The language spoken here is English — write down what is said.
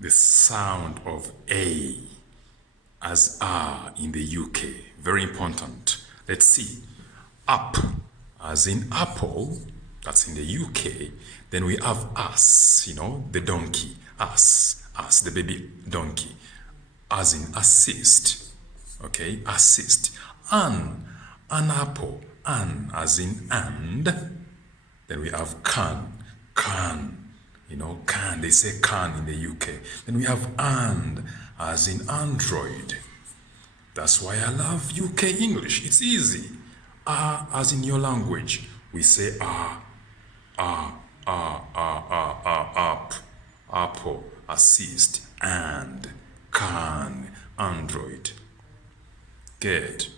the sound of A as R in the UK. Very important. Let's see. Up as in apple, that's in the UK. Then we have us, the donkey. Us, the baby donkey. As in assist. Okay, assist. An apple. An as in and. Then we have can. Can. They say can in the UK. Then we have and as in Android. That's why I love UK English. It's easy. As in your language. We say up, apple, assist, and, can, Android. Good.